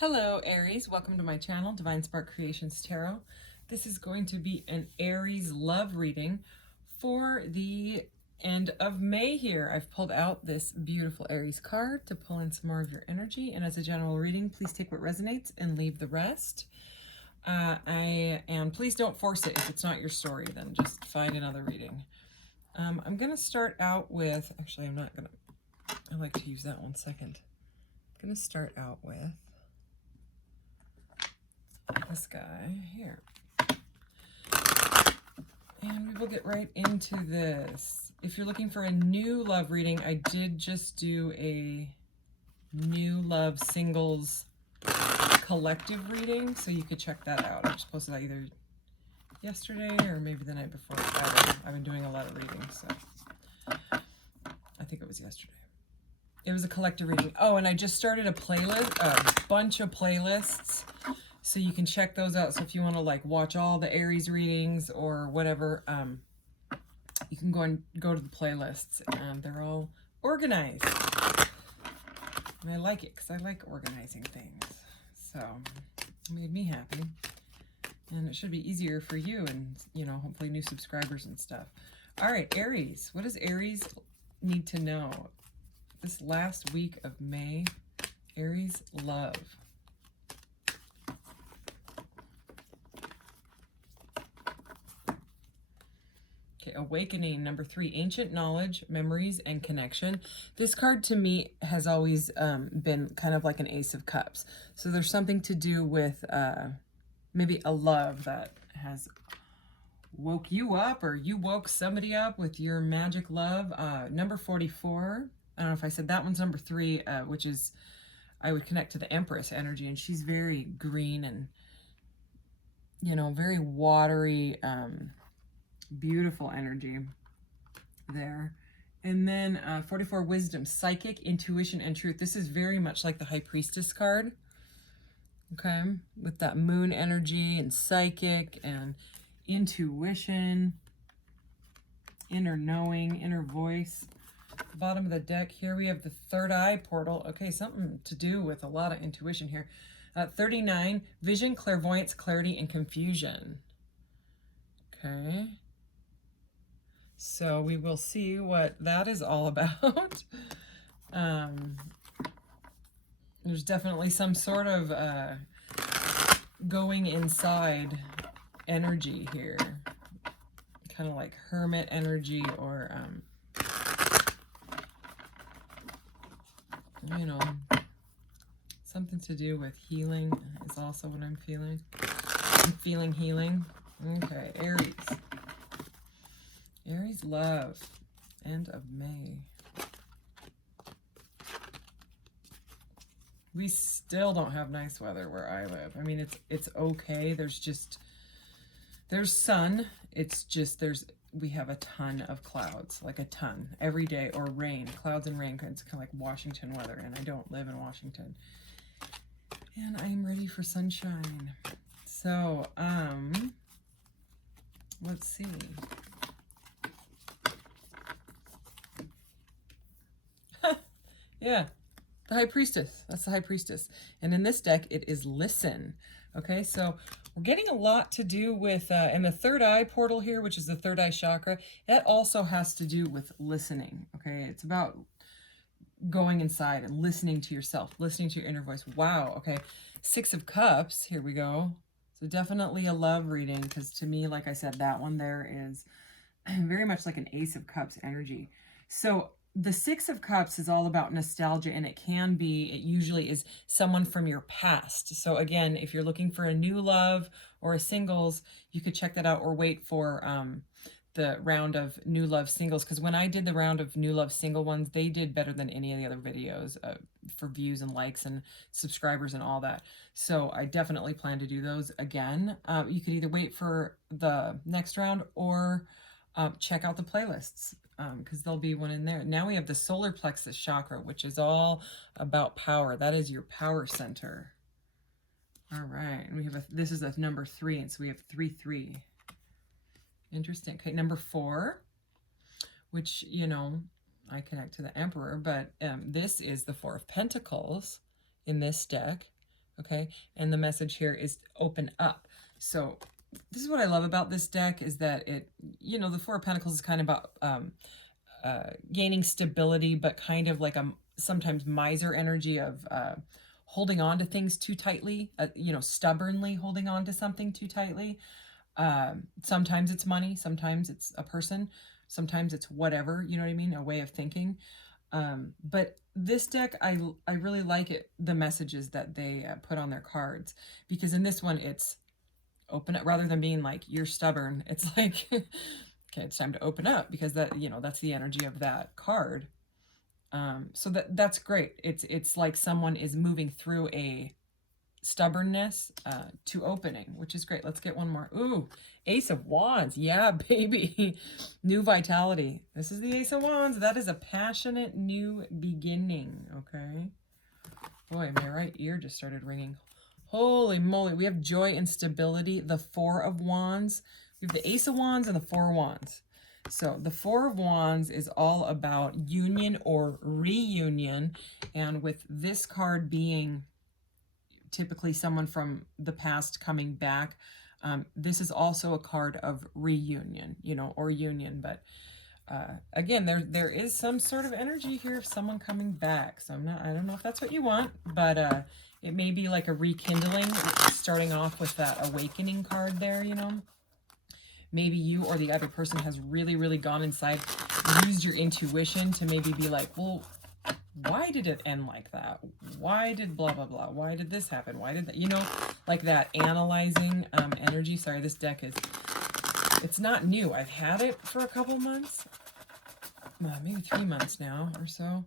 Hello Aries, welcome to my channel, Divine Spark Creations Tarot. This is going to be an Aries love reading for the end of May here. I've pulled out this beautiful Aries card to pull in some more of your energy, and as a general reading, please take what resonates and leave the rest. And please don't force it. If it's not your story, then just find another reading. I'm going to start out with, actually I'm not going to, I like to use that one second. I'm going to start out with this guy here. And we will get right into this. If you're looking for a new love reading, I did just do a new love singles collective reading, so you could check that out. I just posted that either yesterday or maybe the night before. I've been doing a lot of readings, so I think it was yesterday. It was a collective reading. Oh, and I just started a playlist, a bunch of playlists, so you can check those out. So if you want to like watch all the Aries readings or whatever, you can go to the playlists, and they're all organized. And I like it because I like organizing things. So it made me happy. And it should be easier for you and, you know, hopefully new subscribers and stuff. All right, Aries. What does Aries need to know? This last week of May, Aries love. Okay, awakening, number 3, ancient knowledge, memories, and connection. This card to me has always been kind of like an Ace of Cups. So there's something to do with maybe a love that has woke you up, or you woke somebody up with your magic love. Number 44. I don't know if I said that one's number 3, which is, I would connect to the Empress energy, and she's very green and, you know, very watery, beautiful energy there. And then 44, wisdom, psychic, intuition, and truth. This is very much like the High Priestess card, okay, with that moon energy and psychic and intuition, inner knowing, inner voice. Bottom of the deck here we have the third eye portal. Okay, something to do with a lot of intuition here. 39, vision, clairvoyance, clarity, and confusion. Okay, so we will see what that is all about. There's definitely some sort of going inside energy here, kind of like hermit energy, or you know, something to do with healing is also what I'm feeling. I'm feeling healing. Okay, Aries. Aries love, end of May. We still don't have nice weather where I live. I mean, it's okay. There's sun. It's just we have a ton of clouds, like a ton every day, or rain, clouds and rain. It's kind of like Washington weather, and I don't live in Washington. And I'm ready for sunshine. So, let's see. Yeah, the High Priestess. That's the High Priestess. And in this deck, it is listen. Okay, so we're getting a lot to do with, in the third eye portal here, which is the third eye chakra, that also has to do with listening. Okay, it's about going inside and listening to yourself, listening to your inner voice. Wow, okay. 6 of Cups, here we go. So definitely a love reading, because to me, like I said, that one there is very much like an Ace of Cups energy. So the 6 of Cups is all about nostalgia, and it usually is someone from your past. So again, if you're looking for a new love or a singles, you could check that out, or wait for the round of new love singles, because when I did the round of new love single ones, they did better than any of the other videos for views and likes and subscribers and all that. So I definitely plan to do those again. You could either wait for the next round or check out the playlists, because there'll be one in there. Now we have the solar plexus chakra, which is all about power. That is your power center. All right, and we have this is a number 3, and so we have 3-3. Interesting. Okay, number 4, which, you know, I connect to the Emperor, but this is the 4 of Pentacles in this deck. okay? And the message here is open up. So this is what I love about this deck, is that it, you know, the Four of Pentacles is kind of about gaining stability, but kind of like a sometimes miser energy of holding on to things too tightly, you know, stubbornly holding on to something too tightly. Sometimes it's money, sometimes it's a person, sometimes it's whatever, you know what I mean, a way of thinking. But this deck, I really like it, the messages that they put on their cards, because in this one it's open up, rather than being like you're stubborn, it's like okay, it's time to open up, because that, you know, that's the energy of that card. So that's great. It's like someone is moving through a stubbornness to opening, which is great. Let's get one more. Ooh, Ace of Wands. Yeah, baby. New vitality. This is the Ace of Wands. That is a passionate new beginning, okay? Boy, my right ear just started ringing. Holy moly. We have joy and stability. The Four of Wands. We have the Ace of Wands and the Four of Wands. So the Four of Wands is all about union or reunion. And with this card being typically someone from the past coming back, this is also a card of reunion, you know, or union. But again, there is some sort of energy here of someone coming back. So I don't know if that's what you want, but it may be like a rekindling, starting off with that awakening card there, you know. Maybe you or the other person has really, really gone inside, used your intuition to maybe be like, well, why did it end like that? Why did blah, blah, blah? Why did this happen? Why did that? You know, like that analyzing energy. Sorry, this deck is, it's not new. I've had it for a couple months, maybe 3 months now or so.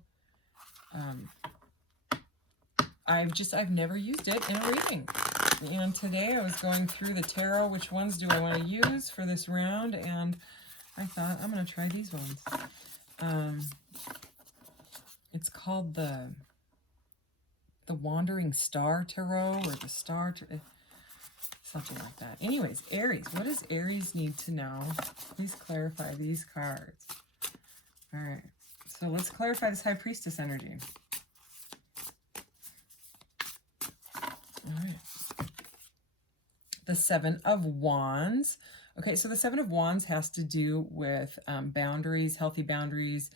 I've never used it in a reading. And today I was going through the tarot, which ones do I want to use for this round? And I thought, I'm going to try these ones. It's called the Wandering Star Tarot, or the Star Tarot, something like that. Anyways, Aries, what does Aries need to know? Please clarify these cards. All right, so let's clarify this High Priestess energy. All right. The Seven of Wands. Okay, so the Seven of Wands has to do with boundaries, healthy boundaries.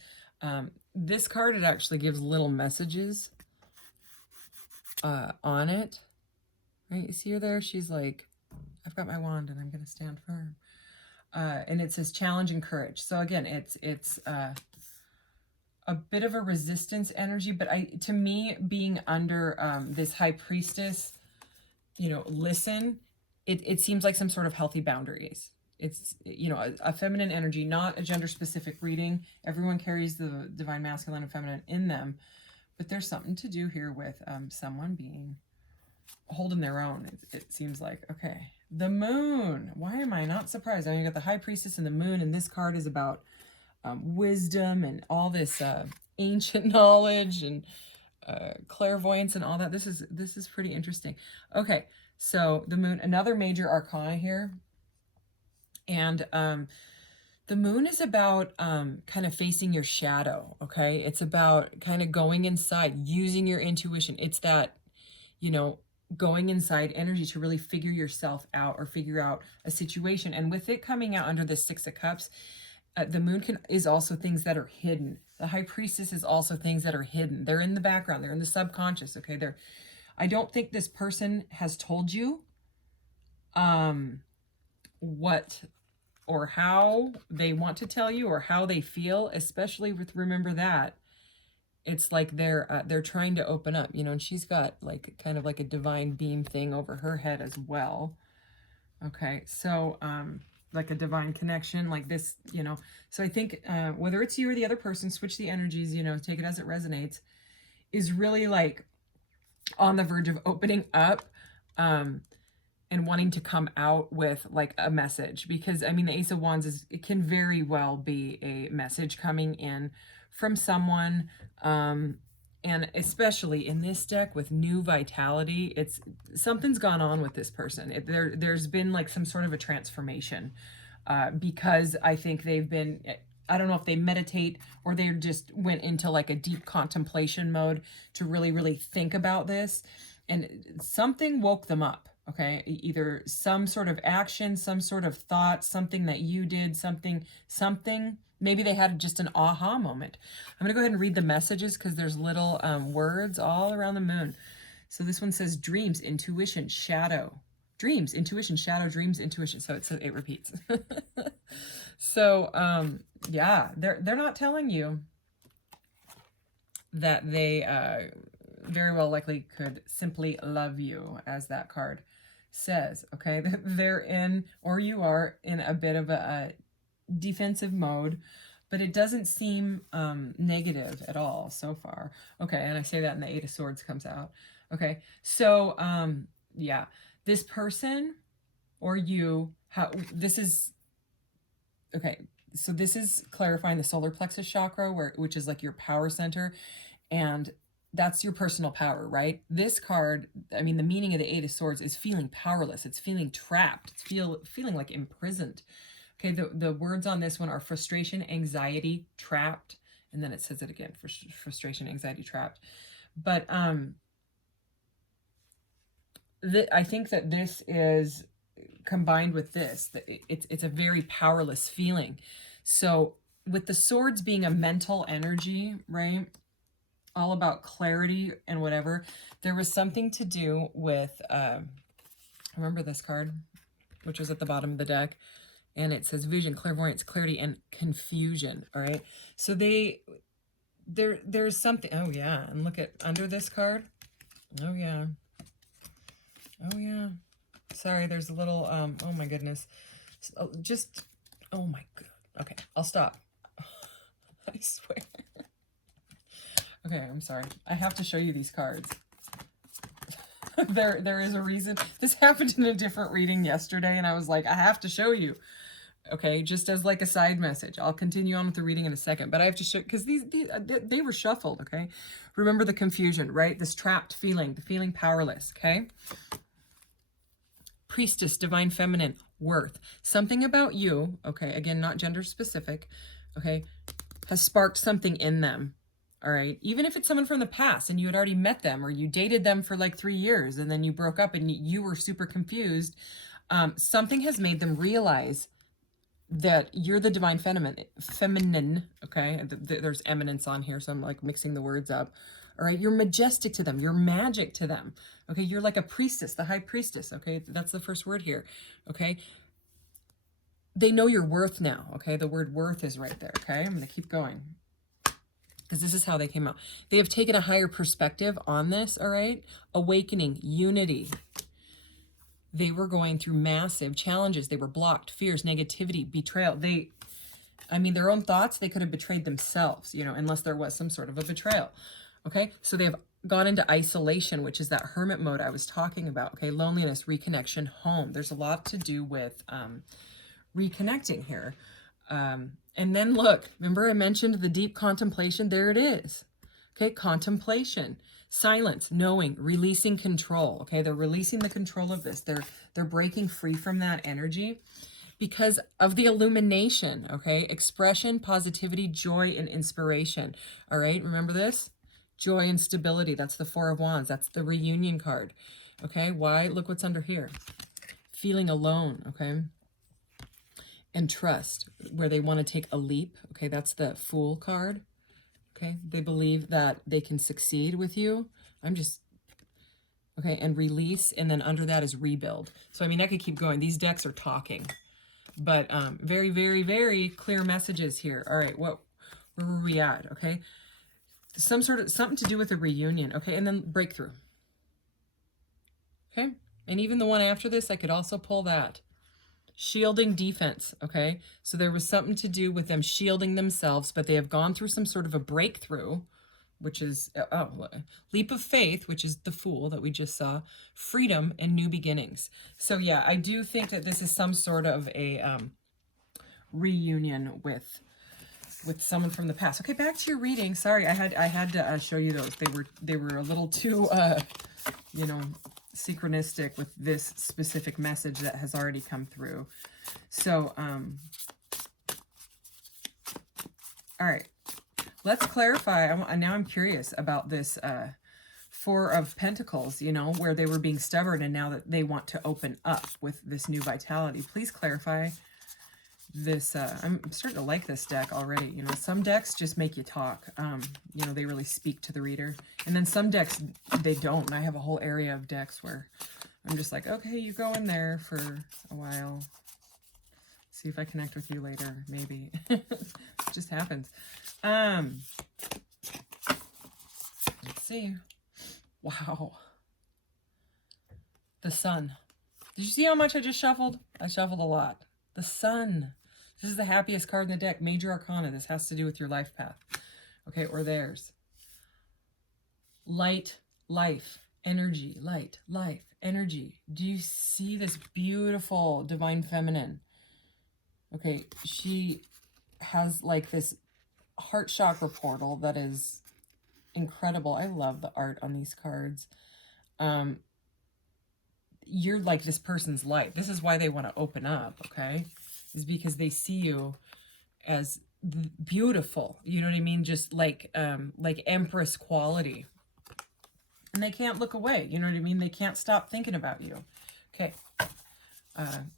This card, it actually gives little messages on it. Right, you see her there? She's like, I've got my wand and I'm going to stand firm. And it says challenge and courage. So again, it's a bit of a resistance energy, but to me, being under this High Priestess, you know, listen, it seems like some sort of healthy boundaries. It's, you know, a feminine energy, not a gender specific reading. Everyone carries the divine masculine and feminine in them, but there's something to do here with someone being holding their own. It seems like, okay, the moon. Why am I not surprised? I mean, you got the High Priestess and the moon, and this card is about wisdom and all this ancient knowledge and clairvoyance and all that. This is pretty interesting. Okay, so the moon, another major arcana here. And the moon is about kind of facing your shadow, okay? It's about kind of going inside, using your intuition. It's that, you know, going inside energy to really figure yourself out or figure out a situation. And with it coming out under the Six of Cups, the moon is also things that are hidden. The High Priestess is also things that are hidden. They're in the background. They're in the subconscious, okay? I don't think this person has told you what or how they want to tell you or how they feel, especially with, remember that it's like they're trying to open up, you know, and she's got like kind of like a divine beam thing over her head as well. Okay, so like a divine connection like this, you know. So I think whether it's you or the other person, switch the energies, you know, take it as it resonates, is really like on the verge of opening up and wanting to come out with like a message. Because I mean, the Ace of Wands it can very well be a message coming in from someone, and especially in this deck with new vitality, it's something's gone on with this person. There's been like some sort of a transformation, because I think they've been, I don't know if they meditate or they just went into like a deep contemplation mode to really, really think about this. and something woke them up. Okay, either some sort of action, some sort of thought, something that you did, something. Maybe they had just an aha moment. I'm going to go ahead and read the messages because there's little words all around the moon. So this one says dreams, intuition, shadow. Dreams, intuition, shadow, dreams, intuition. So it repeats. So yeah, they're not telling you that they very well likely could simply love you, as that card says. Okay, they're in, or you are in, a bit of a defensive mode, but it doesn't seem negative at all so far. Okay, and I say that and the Eight of Swords comes out. Okay, so yeah, this person or you, this is, okay, so this is clarifying the solar plexus chakra, which is like your power center, and that's your personal power, right? This card, I mean, the meaning of the Eight of Swords is feeling powerless. It's feeling trapped. It's feeling like imprisoned. Okay, the words on this one are frustration, anxiety, trapped, and then it says it again, frustration, anxiety, trapped. But I think that this is combined with this, it's a very powerless feeling. So with the swords being a mental energy, right? All about clarity and whatever. There was something to do with, remember this card, which was at the bottom of the deck, and it says vision, clairvoyance, clarity, and confusion. All right. So there's something. Oh yeah, and look at under this card. Oh yeah. Oh yeah. Sorry, there's a little. Oh my goodness. Just. Oh my god. Okay, I'll stop. I swear. Okay, I'm sorry. I have to show you these cards. There is a reason. This happened in a different reading yesterday, and I was like, I have to show you. Okay, just as like a side message. I'll continue on with the reading in a second, but I have to show, because they were shuffled, okay? Remember the confusion, right? This trapped feeling, the feeling powerless, okay? Priestess, divine feminine, worth. Something about you, okay, again, not gender specific, okay, has sparked something in them. All right, even if it's someone from the past and you had already met them, or you dated them for like 3 years and then you broke up and you were super confused, something has made them realize that you're the divine feminine, okay? There's eminence on here, so I'm like mixing the words up. All right, you're majestic to them. You're magic to them. Okay, you're like a priestess, the high priestess. Okay, that's the first word here. Okay, they know your worth now. Okay, the word worth is right there. Okay, I'm going to keep going, because this is how they came out. They have taken a higher perspective on this, all right? Awakening, unity. They were going through massive challenges. They were blocked, fears, negativity, betrayal. I mean, their own thoughts, they could have betrayed themselves, you know, unless there was some sort of a betrayal, okay? So they have gone into isolation, which is that hermit mode I was talking about, okay? Loneliness, reconnection, home. There's a lot to do with reconnecting here. And then look, remember I mentioned the deep contemplation? There it is. Okay, contemplation, silence, knowing, releasing control. Okay, they're releasing the control of this. They're breaking free from that energy because of the illumination. Okay, expression, positivity, joy, and inspiration. All right, remember this? Joy and stability. That's the Four of Wands. That's the reunion card. Okay, why? Look what's under here. Feeling alone. Okay. And trust, where they want to take a leap. Okay, that's the Fool card. Okay, they believe that they can succeed with you. Okay, and release, and then under that is rebuild. So, I mean, I could keep going. These decks are talking, but very, very, very clear messages here. All right, where were we at? Okay, something to do with a reunion. Okay, and then breakthrough. Okay, and even the one after this, I could also pull that. Shielding, defense, okay? So there was something to do with them shielding themselves, but they have gone through some sort of a breakthrough, which is, leap of faith, which is the Fool that we just saw, freedom, and new beginnings. So yeah, I do think that this is some sort of a reunion with someone from the past. Okay, back to your reading. Sorry, I had to show you those. They were a little too, you know, synchronistic with this specific message that has already come through. So, all right, let's clarify. Now I'm curious about this Four of Pentacles, you know, where they were being stubborn and now that they want to open up with this new vitality. Please clarify this. I'm starting to like this deck already. You know, some decks just make you talk. You know, they really speak to the reader. And then some decks, they don't. And I have a whole area of decks where I'm just like, okay, you go in there for a while. See if I connect with you later, maybe. It just happens. Let's see. Wow. The Sun. Did you see how much I just shuffled? I shuffled a lot. The Sun. This is the happiest card in the deck. Major Arcana. This has to do with your life path. Okay, or theirs. Light, life, energy. Light, life, energy. Do you see this beautiful Divine Feminine? Okay, she has like this heart chakra portal that is incredible. I love the art on these cards. You're like this person's light. This is why they want to open up, okay? Is because they see you as beautiful. You know what I mean? Just like Empress quality. And they can't look away. You know what I mean? They can't stop thinking about you. Okay.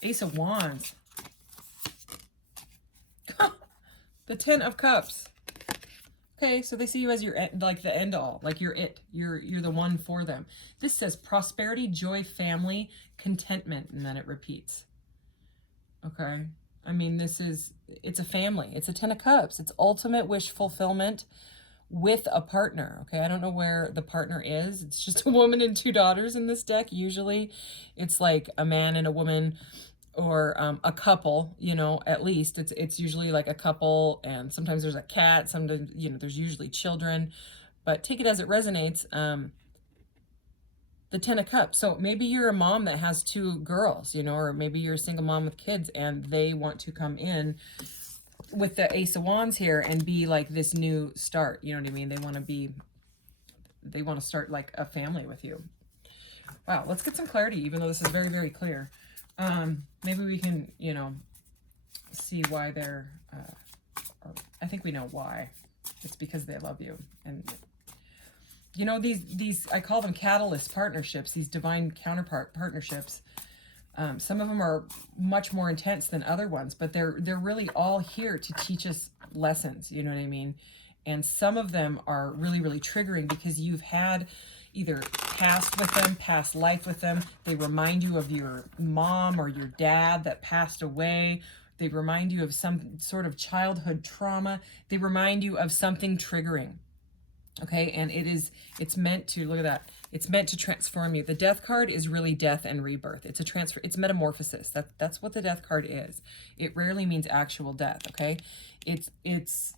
Ace of Wands. The Ten of Cups. Okay, so they see you as your, like the end all, like you're it. You're the one for them. This says prosperity, joy, family, contentment, and then it repeats. Okay, I mean, it's a family. It's a Ten of Cups. It's ultimate wish fulfillment with a partner. Okay, I don't know where the partner is. It's just a woman and two daughters in this deck. Usually it's like a man and a woman, or a couple, you know, at least. It's usually like a couple, and sometimes there's a cat, sometimes, you know, there's usually children, but take it as it resonates. The Ten of Cups. So maybe you're a mom that has two girls, you know, or maybe you're a single mom with kids and they want to come in with the Ace of Wands here and be like this new start. You know what I mean? They want to start like a family with you. Wow, let's get some clarity, even though this is very, very clear. Maybe we can, you know, see why they're, I think we know why. It's because they love you. And, you know, these, I call them catalyst partnerships, these divine counterpart partnerships. Some of them are much more intense than other ones, but they're really all here to teach us lessons. You know what I mean? And some of them are really, really triggering because you've had either past with them, past life with them. They remind you of your mom or your dad that passed away. They remind you of some sort of childhood trauma. They remind you of something triggering. Okay, and it's meant to, look at that, it's meant to transform you. The Death card is really death and rebirth. It's a transfer, it's metamorphosis. That's what the Death card is. It rarely means actual death, okay? It's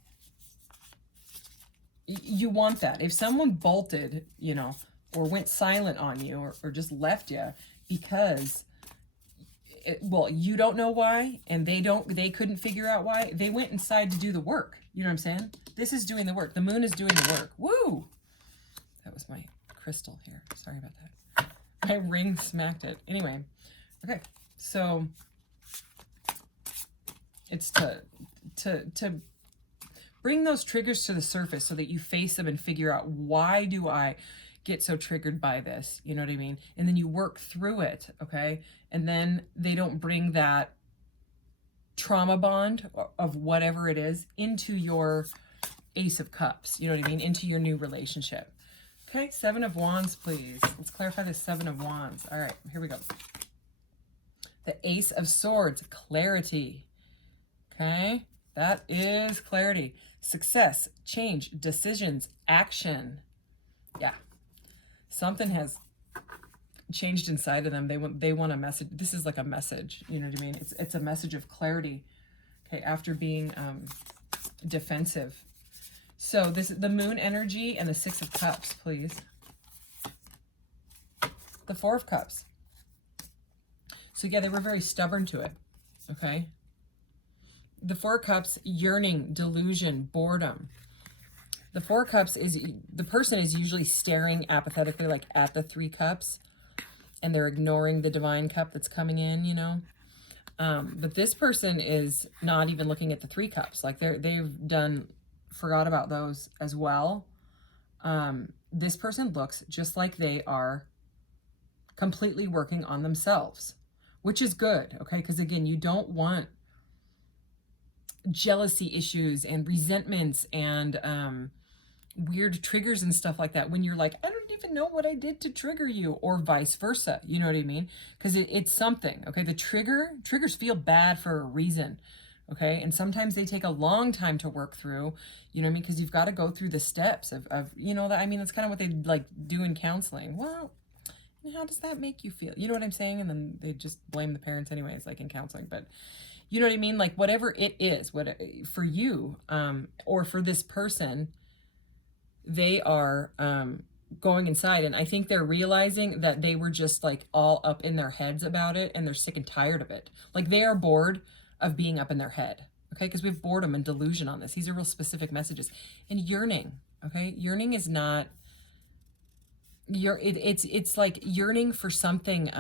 you want that. If someone bolted, you know, or went silent on you, or just left you because, well, you don't know why, and they couldn't figure out why, they went inside to do the work. You know what I'm saying? This is doing the work. The moon is doing the work. Woo! That was my crystal here. Sorry about that. My ring smacked it. Anyway, okay. So it's to bring those triggers to the surface so that you face them and figure out, why do I get so triggered by this? You know what I mean? And then you work through it, okay? And then they don't bring that trauma bond of whatever it is into your Ace of Cups. You know what I mean? Into your new relationship. Okay, Seven of Wands, please. Let's clarify the Seven of Wands. All right, here we go. The Ace of Swords, clarity. Okay, that is clarity. Success, change, decisions, action. Yeah, something has changed inside of them. They want a message. This is like a message. You know what I mean? It's a message of clarity. Okay, after being defensive. So this is the Moon energy and the Six of Cups, please. The Four of Cups. So yeah, they were very stubborn to it. Okay. The Four of Cups, yearning, delusion, boredom. The Four of Cups is, the person is usually staring apathetically, like at the Three Cups, and they're ignoring the Divine Cup that's coming in, you know. But this person is not even looking at the Three Cups. Like they've forgot about those as well. this person looks just like they are completely working on themselves, which is good, okay? Because again, you don't want jealousy issues and resentments and weird triggers and stuff like that when you're like, I don't even know what I did to trigger you, or vice versa. You know what I mean? Because it's something, okay? The triggers feel bad for a reason, okay? And sometimes they take a long time to work through, you know what I mean? Because you've got to go through the steps of you know, that, I mean, that's kind of what they like do in counseling. Well, how does that make you feel? You know what I'm saying? And then they just blame the parents anyways, like in counseling. But you know what I mean? Like whatever it is, what for you, or for this person, they are going inside, and I think they're realizing that they were just like all up in their heads about it, and they're sick and tired of it. Like they are bored of being up in their head, okay? Because we have boredom and delusion on this. These are real specific messages. And yearning, okay? Yearning is not it's like yearning for something.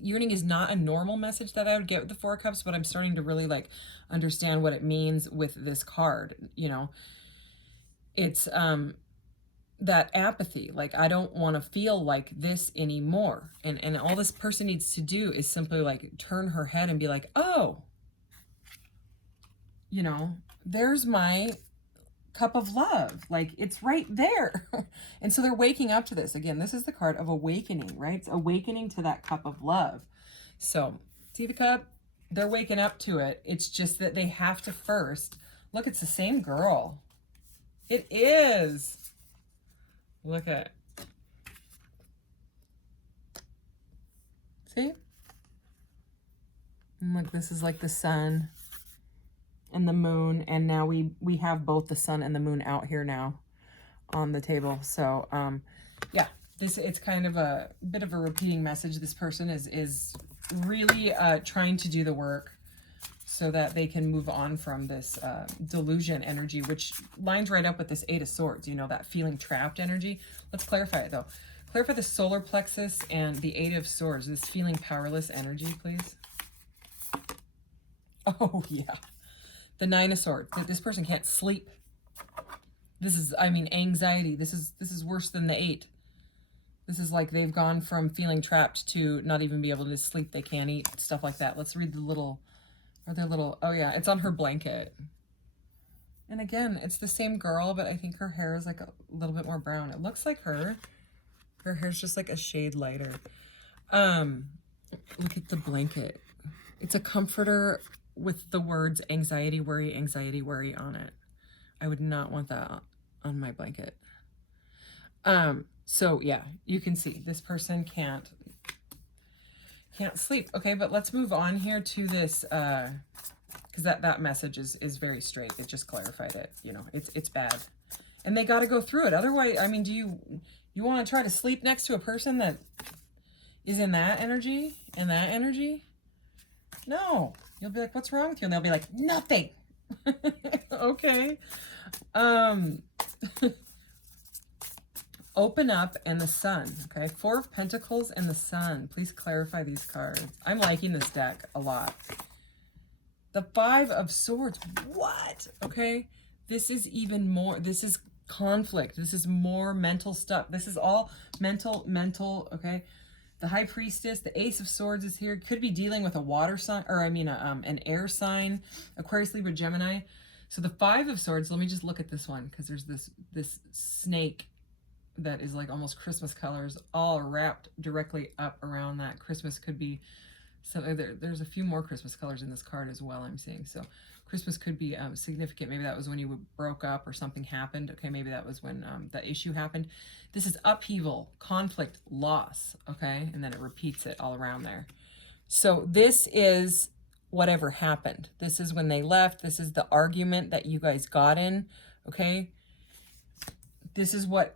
Yearning is not a normal message that I would get with the Four of Cups, but I'm starting to really like understand what it means with this card. You know, it's that apathy, like I don't want to feel like this anymore, and all this person needs to do is simply like turn her head and be like, oh, you know, there's my cup of love, like it's right there. And so they're waking up to this. Again, this is the card of awakening, right? It's awakening to that cup of love. So see the cup, they're waking up to it. It's just that they have to first look. It's the same girl. It is. Look at, see, and look, this is like the sun and the moon, and now we have both the sun and the moon out here now on the table. So yeah, it's kind of a bit of a repeating message. This person is really trying to do the work so that they can move on from this delusion energy, which lines right up with this Eight of Swords, you know, that feeling trapped energy. Let's clarify it though. Clarify the solar plexus and the Eight of Swords, this feeling powerless energy, please. Oh yeah. The Nine of Swords. This person can't sleep. This is, I mean, anxiety. This is worse than the Eight. This is like they've gone from feeling trapped to not even be able to sleep. They can't eat, stuff like that. Let's read the little, or their little, oh yeah, it's on her blanket. And again, it's the same girl, but I think her hair is like a little bit more brown. It looks like her hair's just like a shade lighter. Look at the blanket. It's a comforter with the words anxiety, worry on it. I would not want that on my blanket. So yeah, you can see this person can't sleep. Okay, but let's move on here to this, because that message is very straight. It just clarified it. You know, it's bad, and they got to go through it. Otherwise, I mean, do you want to try to sleep next to a person that is in that energy, No. You'll be like, what's wrong with you? And they'll be like, nothing. Okay. Open up and the Sun. Okay. Four of Pentacles and the Sun. Please clarify these cards. I'm liking this deck a lot. The Five of Swords. What? Okay. This is even more. This is conflict. This is more mental stuff. This is all mental. Okay. The High Priestess, the Ace of Swords is here. Could be dealing with a water sign, or I mean, an air sign, Aquarius, Libra, Gemini. So the Five of Swords, let me just look at this one, because there's this snake that is like almost Christmas colors, all wrapped directly up around that. Christmas could be, so there's a few more Christmas colors in this card as well, I'm seeing. So Christmas could be significant. Maybe that was when you broke up or something happened. Okay, maybe that was when the issue happened. This is upheaval, conflict, loss, okay? And then it repeats it all around there. So this is whatever happened. This is when they left. This is the argument that you guys got in, okay? This is the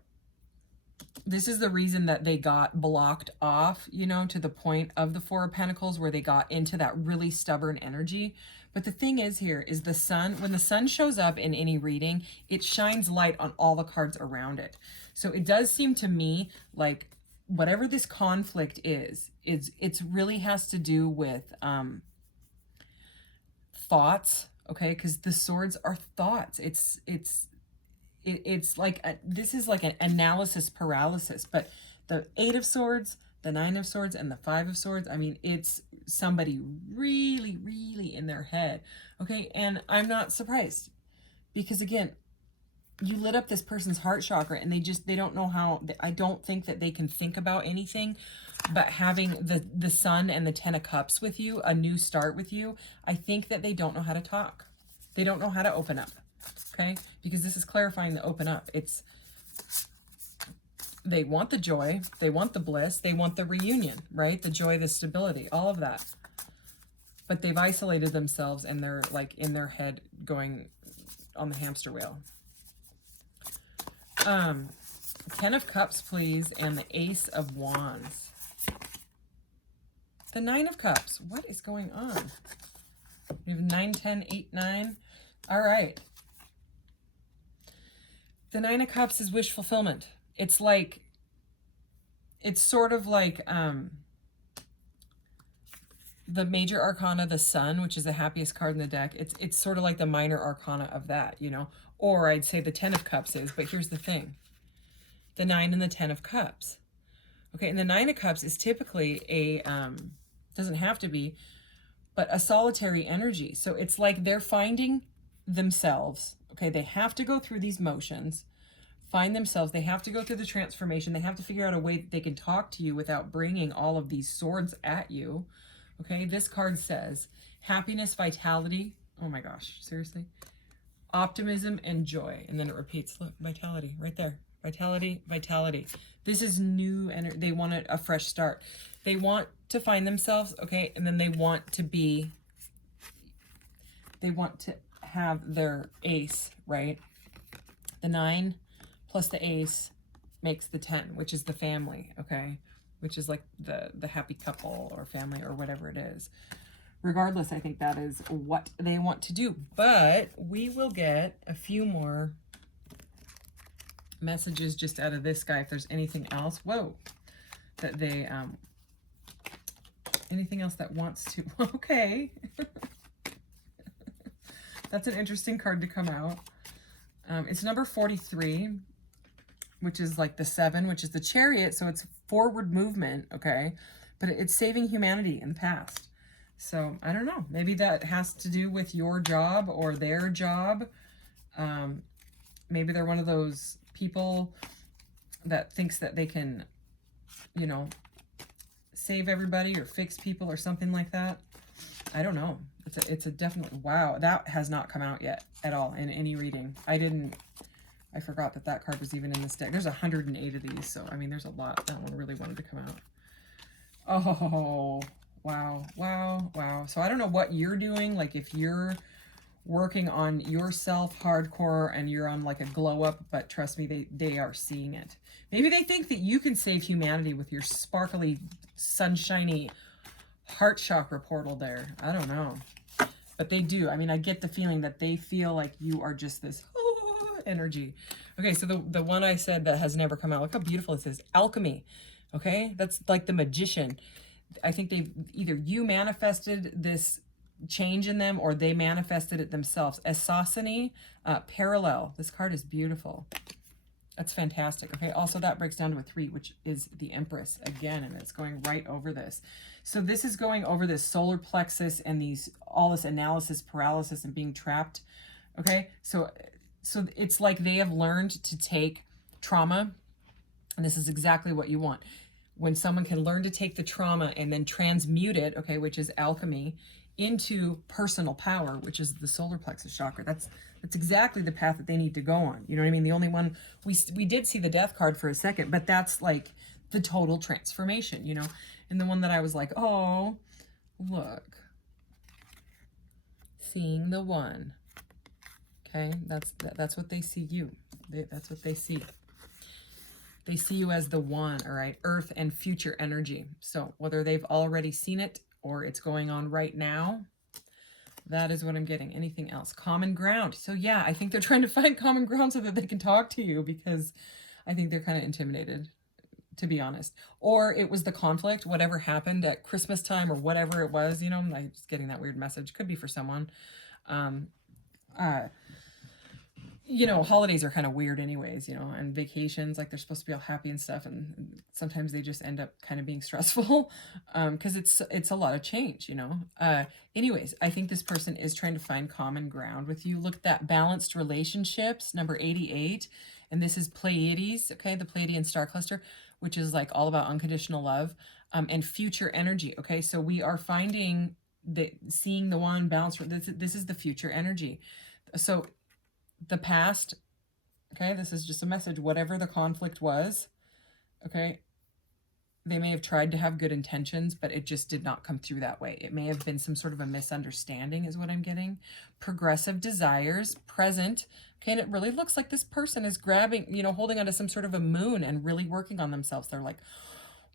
reason that they got blocked off, you know, to the point of the Four of Pentacles, where they got into that really stubborn energy. But the thing is here is the Sun, when the Sun shows up in any reading, it shines light on all the cards around it. So it does seem to me like whatever this conflict is it's really has to do with thoughts, okay? Because the swords are thoughts. It's it's like, this is like an analysis paralysis, but the 8 of Swords, the 9 of Swords, and the 5 of Swords, I mean, it's somebody really, really in their head, okay? And I'm not surprised, because again, you lit up this person's heart chakra, and they don't know how. I don't think that they can think about anything but having the Sun and the 10 of Cups with you, a new start with you. I think that they don't know how to talk. They don't know how to open up, okay? Because this is clarifying the open up. They want the joy, they want the bliss, they want the reunion, right? The joy, the stability, all of that. But they've isolated themselves, and they're like in their head going on the hamster wheel. 10 of Cups, please, and the Ace of Wands. The 9 of Cups. What is going on? We have 9, 10, 8, 9. All right. The 9 of Cups is wish fulfillment. It's like, it's sort of like the major arcana, the Sun, which is the happiest card in the deck. It's sort of like the minor arcana of that, you know. Or I'd say the 10 of Cups is, but here's the thing. The 9 and the 10 of Cups. Okay, and the 9 of Cups is typically a, doesn't have to be, but a solitary energy. So it's like they're finding themselves. Okay, they have to go through these motions, find themselves. They have to go through the transformation. They have to figure out a way that they can talk to you without bringing all of these swords at you. Okay, this card says happiness, vitality. Oh my gosh, seriously? Optimism and joy. And then it repeats. Look, vitality right there. Vitality, vitality. This is new energy. They want a fresh start. They want to find themselves, okay? And then they want to have their ace, right? The 9 plus the ace makes the 10, which is the family, okay? Which is like the happy couple or family or whatever it is. Regardless, I think that is what they want to do. But we will get a few more messages just out of this guy if there's anything else. Whoa. That they, anything else that wants to. Okay. That's an interesting card to come out. It's number 43, which is like the 7, which is the Chariot. So it's forward movement, okay? But it's saving humanity in the past. So I don't know. Maybe that has to do with your job or their job. Maybe they're one of those people that thinks that they can, you know, save everybody or fix people or something like that. I don't know. It's a definitely, wow, that has not come out yet at all in any reading. I forgot that card was even in this deck. There's 108 of these, so I mean, there's a lot. That one really wanted to come out. Oh, wow, wow, wow. So I don't know what you're doing. Like if you're working on yourself hardcore and you're on like a glow up, but trust me, they are seeing it. Maybe they think that you can save humanity with your sparkly, sunshiny heart chakra portal there. I don't know. But they do. I mean, I get the feeling that they feel like you are just this energy. Okay, so the one I said that has never come out, look how beautiful it is. Alchemy. Okay, that's like the magician. I think they've either you manifested this change in them or they manifested it themselves. Esosony, parallel. This card is beautiful. That's fantastic. Okay, also that breaks down to a 3, which is the Empress again, and it's going right over this. So this is going over this solar plexus and all this analysis paralysis and being trapped. Okay, so it's like they have learned to take trauma, and this is exactly what you want. When someone can learn to take the trauma and then transmute it, okay, which is alchemy, into personal power, which is the solar plexus chakra. That's exactly the path that they need to go on. You know what I mean? The only one, we did see the Death card for a second, but that's like the total transformation, you know? And the one that I was like, oh, look. Seeing the one. Okay? That's what they see you. That's what they see. They see you as the one, all right? Earth and future energy. So whether they've already seen it or it's going on right now, that is what I'm getting. Anything else? Common ground. So yeah, I think they're trying to find common ground so that they can talk to you, because I think they're kind of intimidated, to be honest. Or it was the conflict, whatever happened at Christmas time or whatever it was, you know, I'm just getting that weird message. Could be for someone. you know, holidays are kind of weird anyways, you know, and vacations, like they're supposed to be all happy and stuff, and sometimes they just end up kind of being stressful, because it's a lot of change, you know. Anyways, I think this person is trying to find common ground with you. Look at that, balanced relationships, number 88, and this is Pleiades, okay, the Pleiadian star cluster, which is like all about unconditional love, and future energy, okay. So we are finding that, seeing the one balance, this is the future energy. So the past, okay, this is just a message, whatever the conflict was, okay, they may have tried to have good intentions, but it just did not come through that way. It may have been some sort of a misunderstanding is what I'm getting. Progressive desires, present, okay, and it really looks like this person is grabbing, you know, holding onto some sort of a moon and really working on themselves. They're like,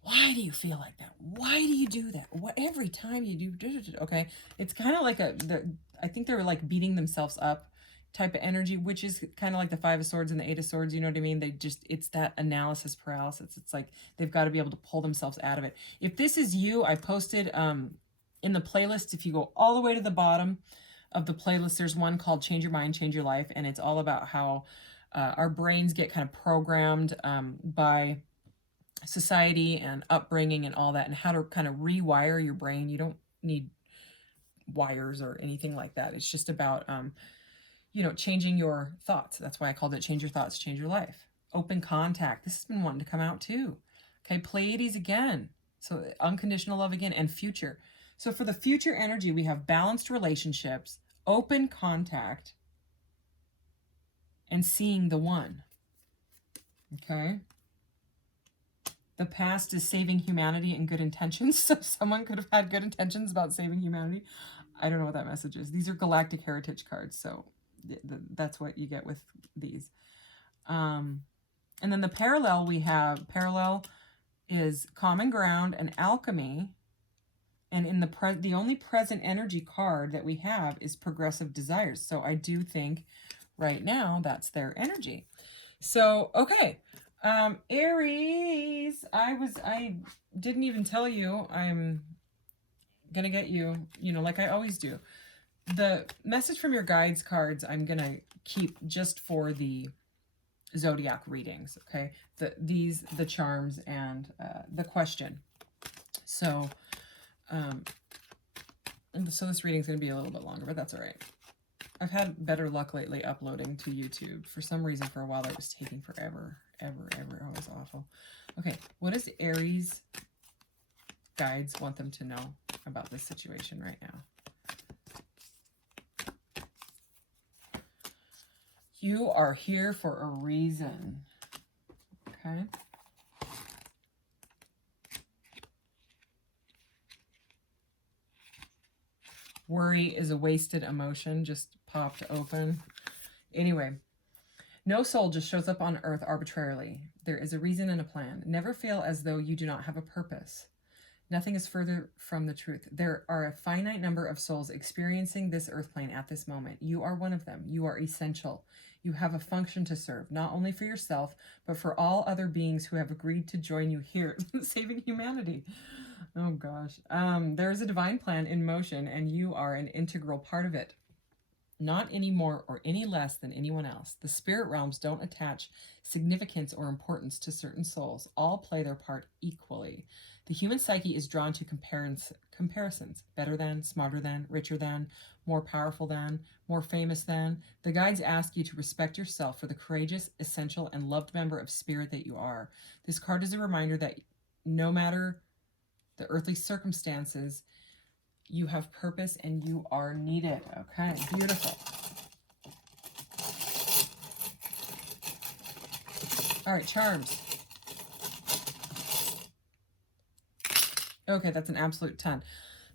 why do you feel like that? Why do you do that? What, every time you do, okay, it's kind of like I think they're like beating themselves up type of energy, which is kind of like the Five of Swords and the Eight of Swords, you know what I mean? They just, it's that analysis paralysis. It's like they've got to be able to pull themselves out of it. If this is you, I posted in the playlist, if you go all the way to the bottom of the playlist, there's one called Change Your Mind, Change Your Life, and it's all about how our brains get kind of programmed by society and upbringing and all that, and how to kind of rewire your brain. You don't need wires or anything like that. It's just about you know, changing your thoughts. That's why I called it Change Your Thoughts, Change Your Life. Open contact. This has been wanting to come out too. Okay, Pleiades again. So unconditional love again, and future. So for the future energy, we have balanced relationships, open contact, and seeing the one. Okay. The past is saving humanity and good intentions. So someone could have had good intentions about saving humanity. I don't know what that message is. These are galactic heritage cards, so that's what you get with these. And then the parallel, we have parallel is common ground and alchemy, and in the only present energy card that we have is progressive desires. So I do think right now that's their energy. So okay, Aries, I didn't even tell you I'm gonna get you, you know, like I always do. The message from your guides cards I'm going to keep just for the zodiac readings, okay? The charms and the question. So, so this reading is going to be a little bit longer, but that's all right. I've had better luck lately uploading to YouTube. For some reason, for a while, that was taking forever, ever. Oh, it was awful. Okay, what does Aries guides want them to know about this situation right now? You are here for a reason, okay? Worry is a wasted emotion, just popped open. Anyway, no soul just shows up on earth arbitrarily. There is a reason and a plan. Never feel as though you do not have a purpose. Nothing is further from the truth. There are a finite number of souls experiencing this earth plane at this moment. You are one of them. You are essential. You have a function to serve, not only for yourself, but for all other beings who have agreed to join you here, saving humanity. Oh gosh. There is a divine plan in motion, and you are an integral part of it. Not any more or any less than anyone else. The spirit realms don't attach significance or importance to certain souls. All play their part equally. The human psyche is drawn to comparisons. Better than, smarter than, richer than, more powerful than, more famous than. The guides ask you to respect yourself for the courageous, essential, and loved member of spirit that you are. This card is a reminder that no matter the earthly circumstances, you have purpose and you are needed. Okay, beautiful. All right, charms. Okay, that's an absolute 10.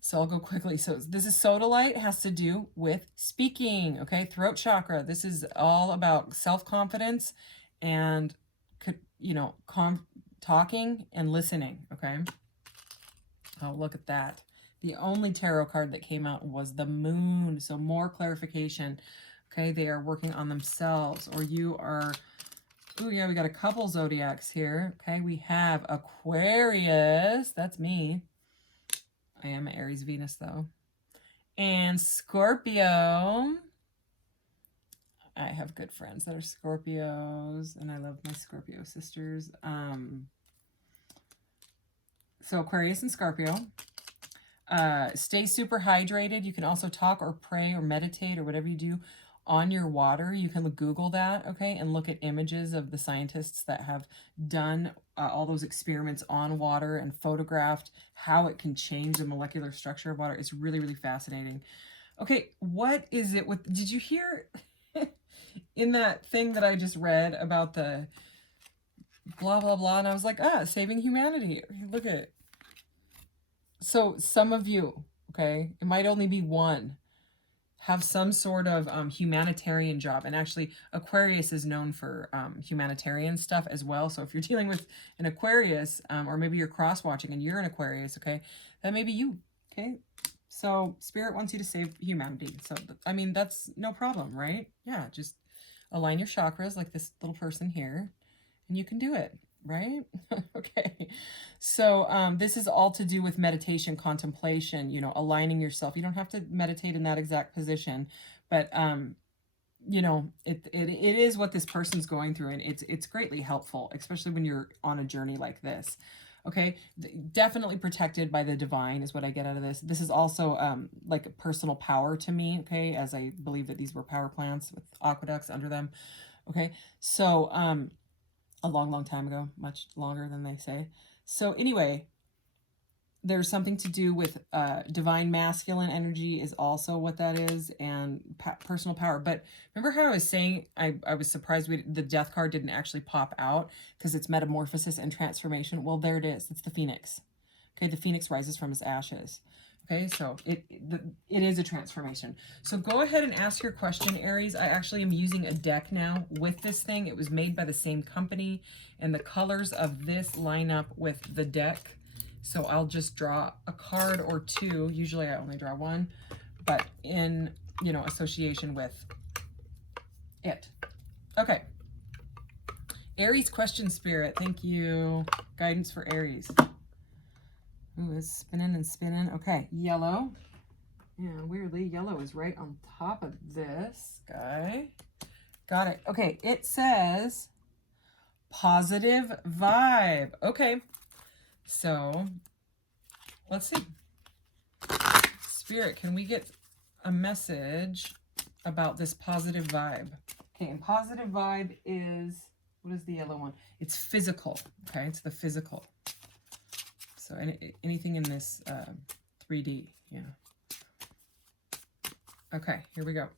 So I'll go quickly. So this is sodalite, has to do with speaking, okay? Throat chakra. This is all about self-confidence and, you know, talking and listening, okay? Oh, look at that. The only tarot card that came out was the moon. So more clarification. Okay, they are working on themselves, or you are... Oh, yeah, we got a couple zodiacs here. Okay, we have Aquarius. That's me. I am Aries Venus, though. And Scorpio. I have good friends that are Scorpios, and I love my Scorpio sisters. So Aquarius and Scorpio. Stay super hydrated. You can also talk or pray or meditate or whatever you do on your water. You can Google that, okay, and look at images of the scientists that have done all those experiments on water and photographed how it can change the molecular structure of water. It's really, really fascinating. Okay, what is it with, did you hear in that thing that I just read about the blah, blah, blah, and I was like, saving humanity. Look at it. So some of you, okay, it might only be one, have some sort of humanitarian job. And actually, Aquarius is known for humanitarian stuff as well. So if you're dealing with an Aquarius, or maybe you're cross-watching and you're an Aquarius, okay, that may be you, okay? So Spirit wants you to save humanity. So, I mean, that's no problem, right? Yeah, just align your chakras like this little person here, and you can do it, right? Okay. So this is all to do with meditation, contemplation, you know, aligning yourself. You don't have to meditate in that exact position, but you know, it is what this person's going through, and it's greatly helpful, especially when you're on a journey like this. Okay, definitely protected by the divine is what I get out of this. This is also like a personal power to me, okay, as I believe that these were power plants with aqueducts under them. Okay, so a long, long time ago, much longer than they say. So anyway, there's something to do with divine masculine energy is also what that is, and personal power. But remember how I was saying I was surprised the death card didn't actually pop out because it's metamorphosis and transformation. Well, there it is. It's the phoenix. Okay, the phoenix rises from its ashes. Okay, so it is a transformation. So go ahead and ask your question, Aries. I actually am using a deck now with this thing. It was made by the same company, and the colors of this line up with the deck. So I'll just draw a card or two. Usually I only draw one, but in, you know, association with it. Okay. Aries question spirit. Thank you. Guidance for Aries. Ooh, it's spinning and spinning. Okay. Yellow. Yeah, weirdly, yellow is right on top of this guy. Got it. Okay. It says positive vibe. Okay. So let's see. Spirit, can we get a message about this positive vibe? Okay, and positive vibe is, what is the yellow one? It's physical, okay? It's the physical. So anything in this 3D, yeah. Okay, here we go.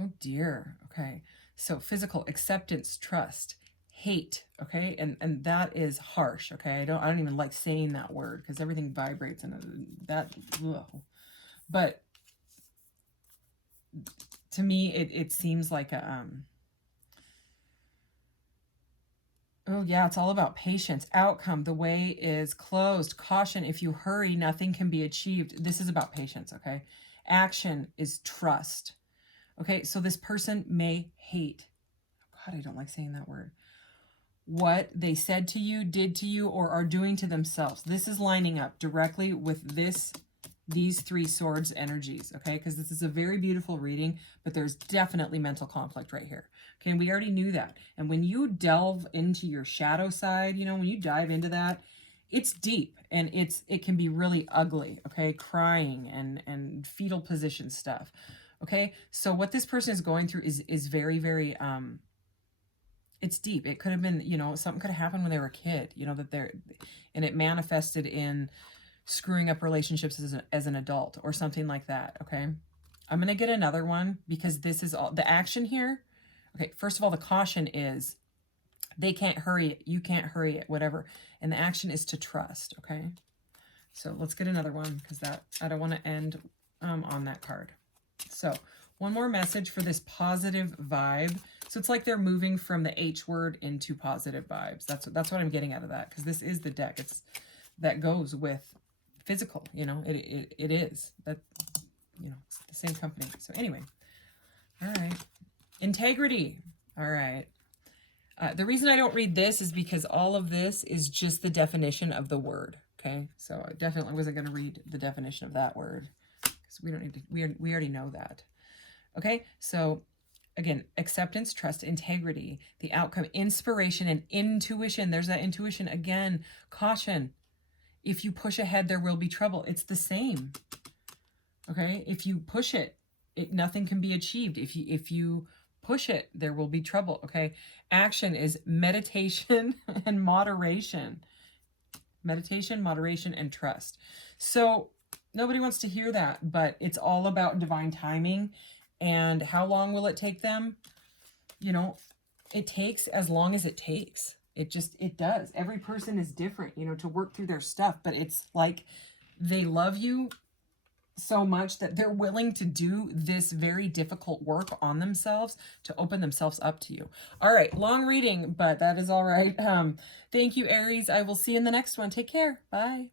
Oh dear, okay. So physical, acceptance, trust, hate, okay, and that is harsh, okay. I don't even like saying that word because everything vibrates and that, ugh. But to me it seems like a oh yeah, it's all about patience. Outcome, the way is closed. Caution, if you hurry, nothing can be achieved. This is about patience, okay. Action is trust. Okay, so this person may hate, God, I don't like saying that word, what they said to you, did to you, or are doing to themselves. This is lining up directly with these three swords energies, okay? Because this is a very beautiful reading, but there's definitely mental conflict right here. Okay, and we already knew that. And when you delve into your shadow side, you know, when you dive into that, it's deep and it can be really ugly, okay? Crying and fetal position stuff. Okay? So what this person is going through is very, very it's deep. It could have been, you know, something could have happened when they were a kid, you know, and it manifested in screwing up relationships as an adult or something like that, okay? I'm going to get another one because this is all, the action here. Okay, first of all, the caution is they can't hurry it, you can't hurry it, whatever. And the action is to trust, okay? So let's get another one because I don't want to end on that card. So one more message for this positive vibe. So it's like they're moving from the H word into positive vibes. That's what I'm getting out of that, because this is the deck. That goes with physical, you know, it is that, you know, it's the same company. So anyway, all right, integrity. All right. The reason I don't read this is because all of this is just the definition of the word. Okay, so I definitely wasn't going to read the definition of that word because we don't need to. We already know that. Okay, so again, acceptance, trust, integrity, the outcome, inspiration, and intuition. There's that intuition again. Caution. If you push ahead, there will be trouble. It's the same. Okay, if you push it, nothing can be achieved. If you push it, there will be trouble. Okay, action is meditation and moderation. Meditation, moderation, and trust. So nobody wants to hear that, but it's all about divine timing. And how long will it take them? You know, it takes as long as it takes. It does. Every person is different, you know, to work through their stuff, but it's like they love you so much that they're willing to do this very difficult work on themselves to open themselves up to you. All right, long reading, but that is all right. Thank you, Aries. I will see you in the next one. Take care. Bye.